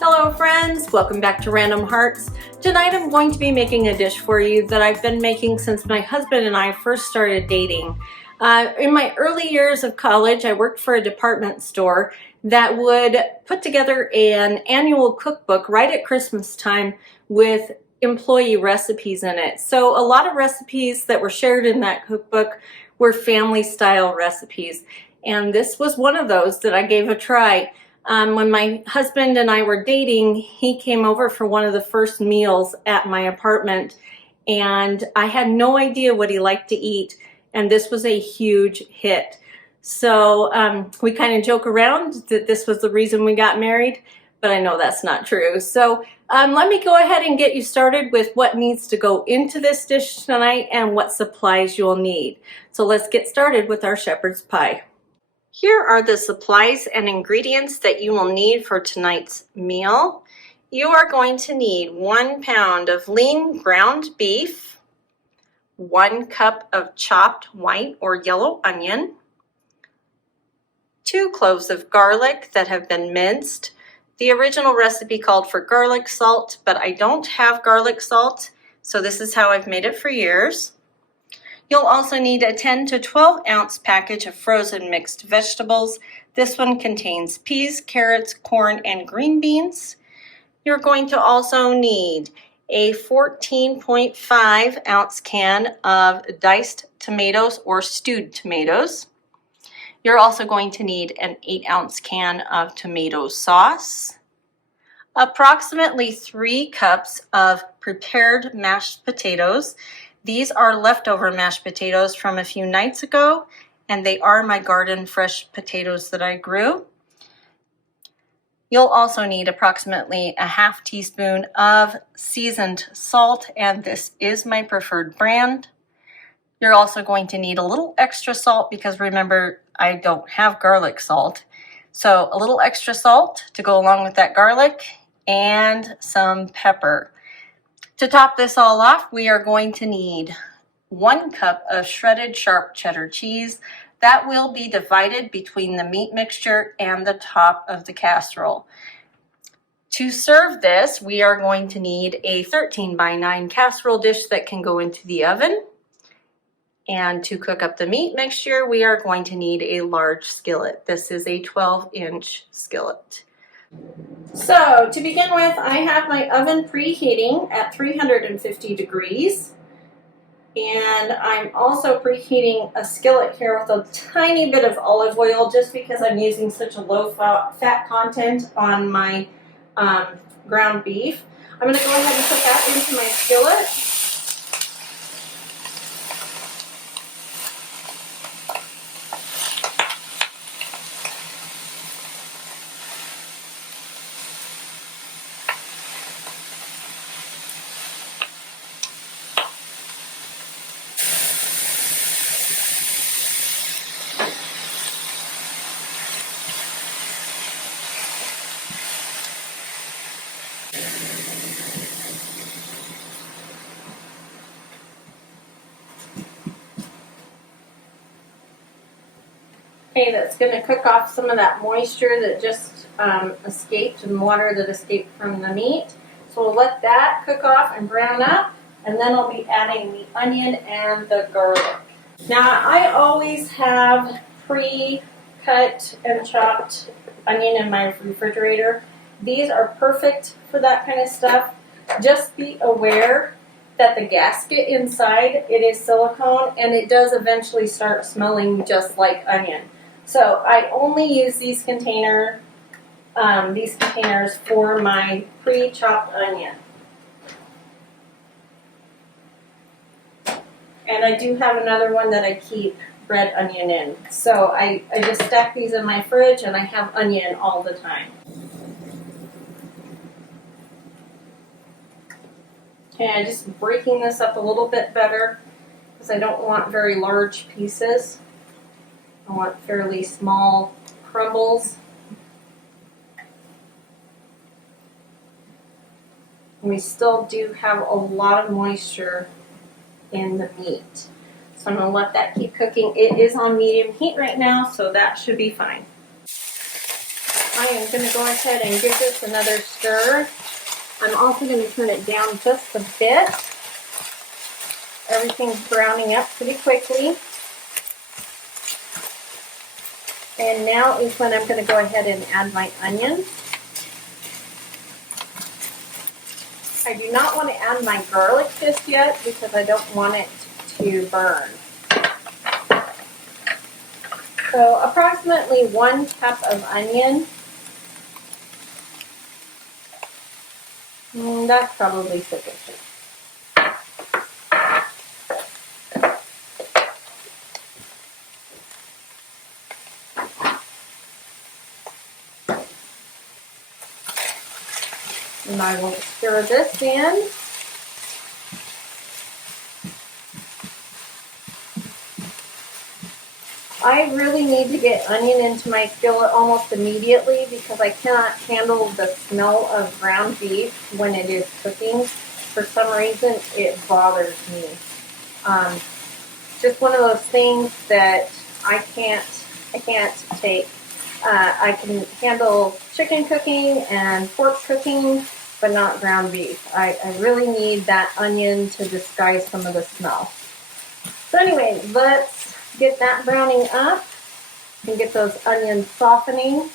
Hello friends, welcome back to Random Hearts. Tonight I'm going to be making a dish for you that I've been making since my husband and I first started dating. In my early years of college, I worked for a department store that would put together an annual cookbook right at Christmas time with employee recipes in it. So a lot of recipes that were shared in that cookbook were family style recipes. And this was one of those that I gave a try. When my husband and I were dating, he came over for one of the first meals at my apartment, and I had no idea what he liked to eat, and this was a huge hit. So we kind of joke around that this was the reason we got married, but I know that's not true. So let me go ahead and get you started with what needs to go into this dish tonight and what supplies you'll need. So let's get started with our shepherd's pie. Here are the supplies and ingredients that you will need for tonight's meal. You are going to need 1 pound of lean ground beef, 1 cup of chopped white or yellow onion, 2 cloves of garlic that have been minced. The original recipe called for garlic salt, but I don't have garlic salt, so this is how I've made it for years. You'll also need a 10 to 12 ounce package of frozen mixed vegetables. This one contains peas, carrots, corn, and green beans. You're going to also need a 14.5 ounce can of diced tomatoes or stewed tomatoes. You're also going to need an 8 ounce can of tomato sauce, approximately 3 cups of prepared mashed potatoes. These are leftover mashed potatoes from a few nights ago, and they are my garden fresh potatoes that I grew. You'll also need approximately a half teaspoon of seasoned salt, and this is my preferred brand. You're also going to need a little extra salt because remember, I don't have garlic salt. So a little extra salt to go along with that garlic and some pepper. To top this all off, we are going to need 1 cup of shredded sharp cheddar cheese. That will be divided between the meat mixture and the top of the casserole. To serve this, we are going to need a 13 by 9 casserole dish that can go into the oven. And to cook up the meat mixture, we are going to need a large skillet. This is a 12-inch skillet. So to begin with, I have my oven preheating at 350 degrees. And I'm also preheating a skillet here with a tiny bit of olive oil just because I'm using such a low fat content on my ground beef. I'm going to go ahead and put that into my skillet. Okay, that's going to cook off some of that moisture that just escaped and water that escaped from the meat. So we'll let that cook off and brown up, and then I'll be adding the onion and the garlic. Now, I always have pre-cut and chopped onion in my refrigerator. These are perfect for that kind of stuff. Just be aware that the gasket inside, it is silicone, and it does eventually start smelling just like onion. So I only use these containers for my pre-chopped onion. And I do have another one that I keep red onion in. So I just stack these in my fridge and I have onion all the time. Okay, I'm just breaking this up a little bit better because I don't want very large pieces. I want fairly small crumbles. We still do have a lot of moisture in the meat. So I'm going to let that keep cooking. It is on medium heat right now, so that should be fine. I am going to go ahead and give this another stir. I'm also going to turn it down just a bit. Everything's browning up pretty quickly. And now is when I'm going to go ahead and add my onions. I do not want to add my garlic just yet because I don't want it to burn. So approximately 1 cup of onion. That's probably sufficient. And I will stir this in. I really need to get onion into my skillet almost immediately because I cannot handle the smell of ground beef when it is cooking. For some reason, it bothers me. Just one of those things that I can't take. I can handle chicken cooking and pork cooking, but not ground beef. I really need that onion to disguise some of the smell. So anyway, let's get that browning up and get those onions softening.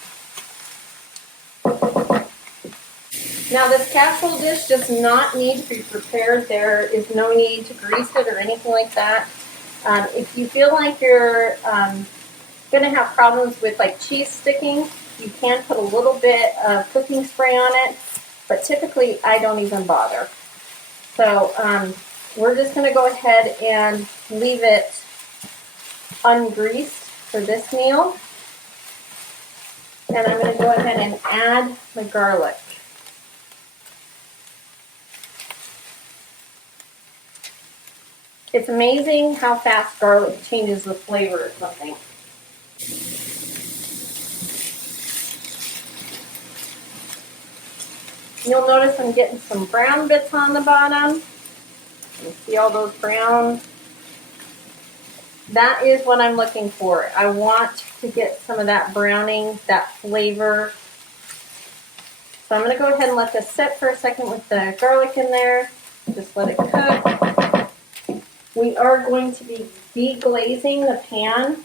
Now this casserole dish does not need to be prepared. There is no need to grease it or anything like that. If you feel like you're going to have problems with like cheese sticking, you can put a little bit of cooking spray on it, but typically I don't even bother. So we're just going to go ahead and leave it ungreased for this meal. And I'm going to go ahead and add the garlic. It's amazing how fast garlic changes the flavor of something. You'll notice I'm getting some brown bits on the bottom. You see all those brown? That is what I'm looking for. I want to get some of that browning, that flavor. So I'm going to go ahead and let this sit for a second with the garlic in there. Just let it cook. We are going to be deglazing the pan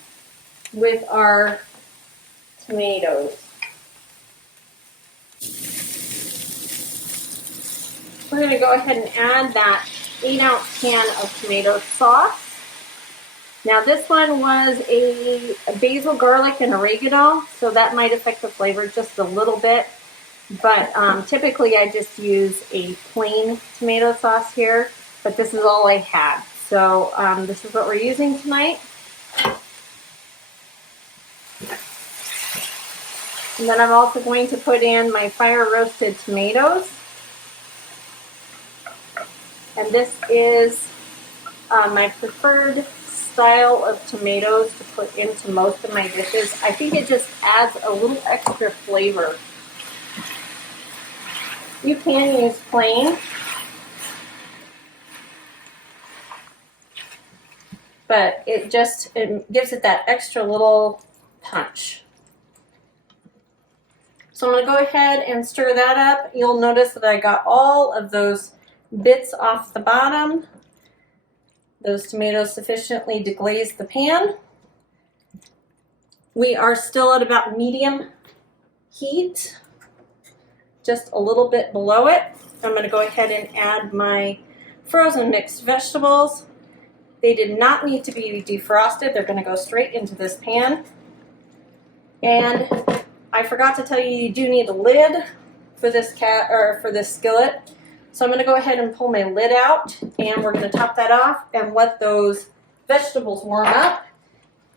with our tomatoes. We're going to go ahead and add that 8-ounce can of tomato sauce. Now this one was a basil, garlic, and oregano, so that might affect the flavor just a little bit. But typically I just use a plain tomato sauce here, but this is all I had. So this is what we're using tonight. And then I'm also going to put in my fire roasted tomatoes. And this is my preferred style of tomatoes to put into most of my dishes. I think it just adds a little extra flavor. You can use plain, but it gives it that extra little punch. So I'm going to go ahead and stir that up. You'll notice that I got all of those bits off the bottom. Those tomatoes sufficiently deglazed the pan. We are still at about medium heat, just a little bit below it. I'm going to go ahead and add my frozen mixed vegetables. They did not need to be defrosted. They're going to go straight into this pan. And I forgot to tell you, you do need a lid for this skillet. So I'm going to go ahead and pull my lid out, and we're going to top that off and let those vegetables warm up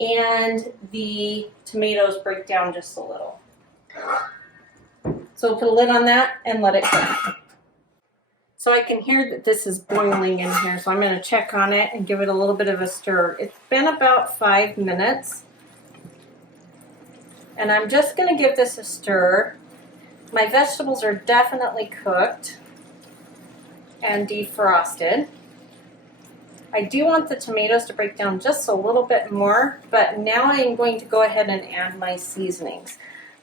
and the tomatoes break down just a little. So we'll put a lid on that and let it cook. So I can hear that this is boiling in here, so I'm going to check on it and give it a little bit of a stir. It's been about 5 minutes, and I'm just going to give this a stir. My vegetables are definitely cooked and defrosted. I do want the tomatoes to break down just a little bit more, but now I am going to go ahead and add my seasonings.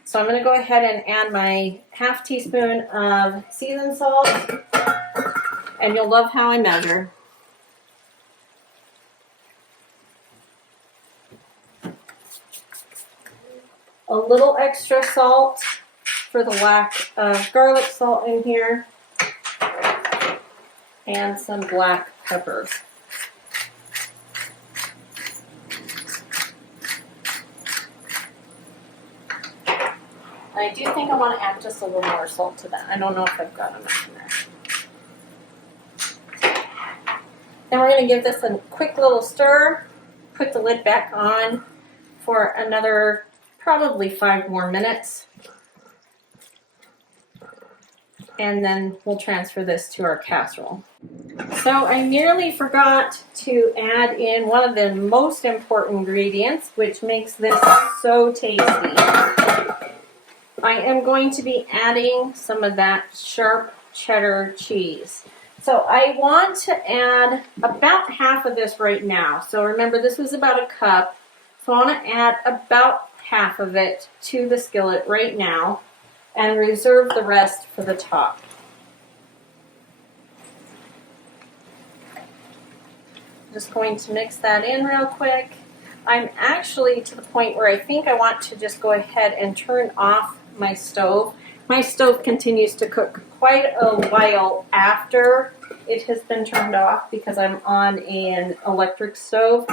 So I'm going to go ahead and add my half teaspoon of seasoned salt, and you'll love how I measure. A little extra salt for the lack of garlic salt in here, and some black pepper. I do think I want to add just a little more salt to that. I don't know if I've got enough in there. Then we're going to give this a quick little stir, put the lid back on for another probably 5 more minutes. And then we'll transfer this to our casserole. So I nearly forgot to add in one of the most important ingredients, which makes this so tasty. I am going to be adding some of that sharp cheddar cheese. So I want to add about half of this right now. So remember, this was about a cup. So I want to add about half of it to the skillet right now and reserve the rest for the top. Just going to mix that in real quick. I'm actually to the point where I think I want to just go ahead and turn off my stove. My stove continues to cook quite a while after it has been turned off because I'm on an electric stove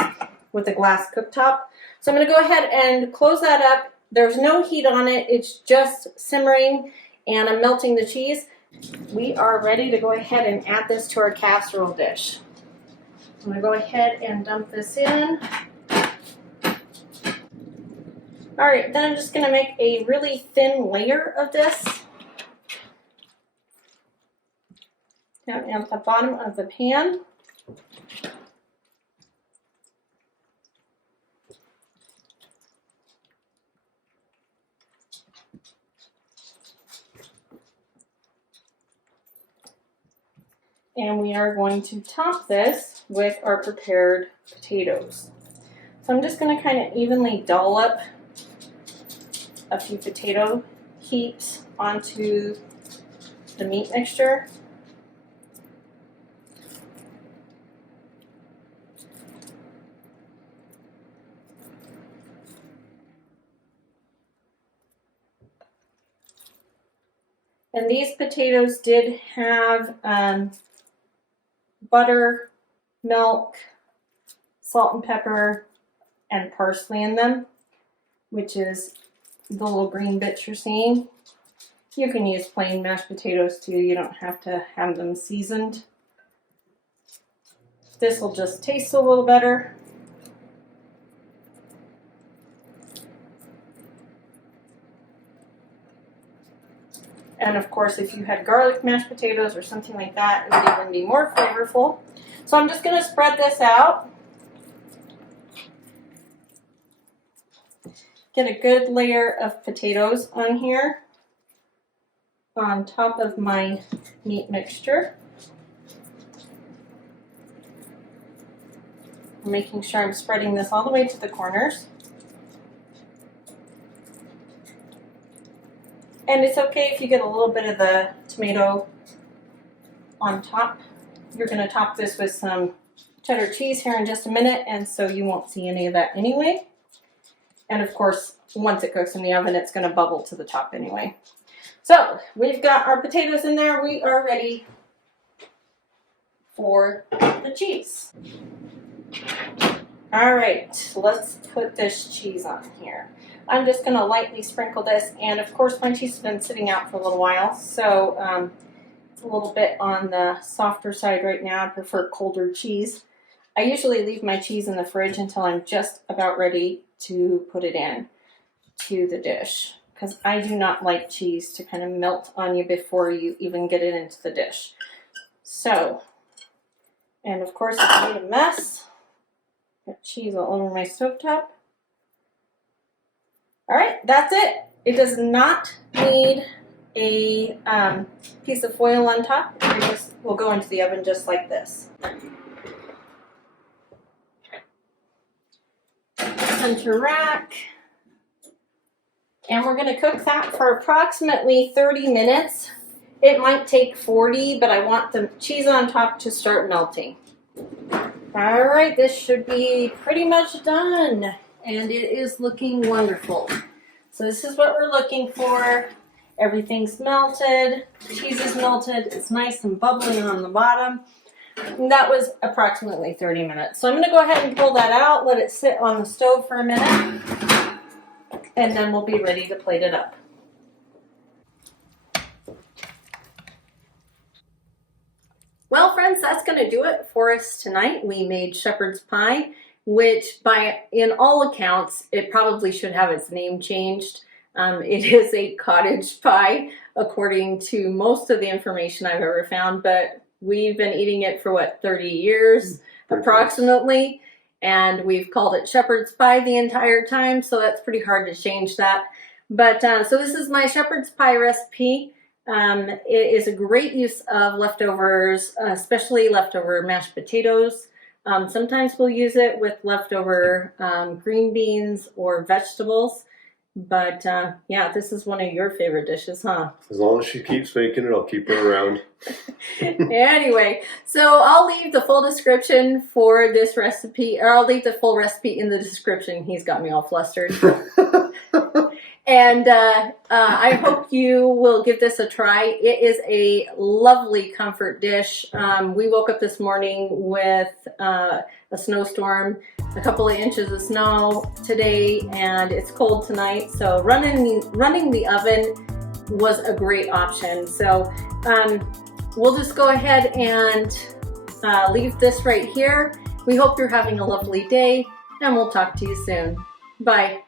with a glass cooktop. So I'm going to go ahead and close that up. There's no heat on it. It's just simmering, and I'm melting the cheese. We are ready to go ahead and add this to our casserole dish. I'm going to go ahead and dump this in. All right, then I'm just going to make a really thin layer of this down at the bottom of the pan. And we are going to top this with our prepared potatoes. So I'm just going to kind of evenly dollop a few potato heaps onto the meat mixture. And these potatoes did have butter, milk, salt and pepper, and parsley in them, which is the little green bits you're seeing. You can use plain mashed potatoes too. You don't have to have them seasoned. This will just taste a little better. And of course, if you had garlic mashed potatoes or something like that, it would even be more flavorful. So I'm just going to spread this out. Get a good layer of potatoes on here on top of my meat mixture. I'm making sure I'm spreading this all the way to the corners. And it's okay if you get a little bit of the tomato on top. You're going to top this with some cheddar cheese here in just a minute, and so you won't see any of that anyway. And of course, once it cooks in the oven, it's going to bubble to the top anyway. So we've got our potatoes in there. We are ready for the cheese. All right, let's put this cheese on here. I'm just going to lightly sprinkle this, and of course my cheese has been sitting out for a little while, so it's a little bit on the softer side right now. I prefer colder cheese. I usually leave my cheese in the fridge until I'm just about ready to put it in to the dish, because I do not like cheese to kind of melt on you before you even get it into the dish. So, and of course I made a mess. Got cheese all over my stovetop. All right, that's it. It does not need a piece of foil on top. It just will go into the oven just like this. Center rack. And we're gonna cook that for approximately 30 minutes. It might take 40, but I want the cheese on top to start melting. All right, this should be pretty much done. And it is looking wonderful. So this is what we're looking for. Everything's melted, cheese is melted, it's nice and bubbly on the bottom. And that was approximately 30 minutes. So I'm gonna go ahead and pull that out, let it sit on the stove for a minute, and then we'll be ready to plate it up. Well, friends, that's going to do it for us tonight. We made shepherd's pie, which in all accounts, it probably should have its name changed. It is a cottage pie, according to most of the information I've ever found, but we've been eating it for, what, 30 years approximately, and we've called it shepherd's pie the entire time, so that's pretty hard to change that. But so this is my shepherd's pie recipe. It is a great use of leftovers, especially leftover mashed potatoes. Sometimes we'll use it with leftover green beans or vegetables. But yeah, this is one of your favorite dishes, huh? As long as she keeps making it, I'll keep her around. Anyway, so I'll leave the full description for this recipe, or I'll leave the full recipe in the description. He's got me all flustered. And I hope you will give this a try. It is a lovely comfort dish. We woke up this morning with a snowstorm, a couple of inches of snow today, and it's cold tonight. So running the oven was a great option. So we'll just go ahead and leave this right here. We hope you're having a lovely day, and we'll talk to you soon. Bye.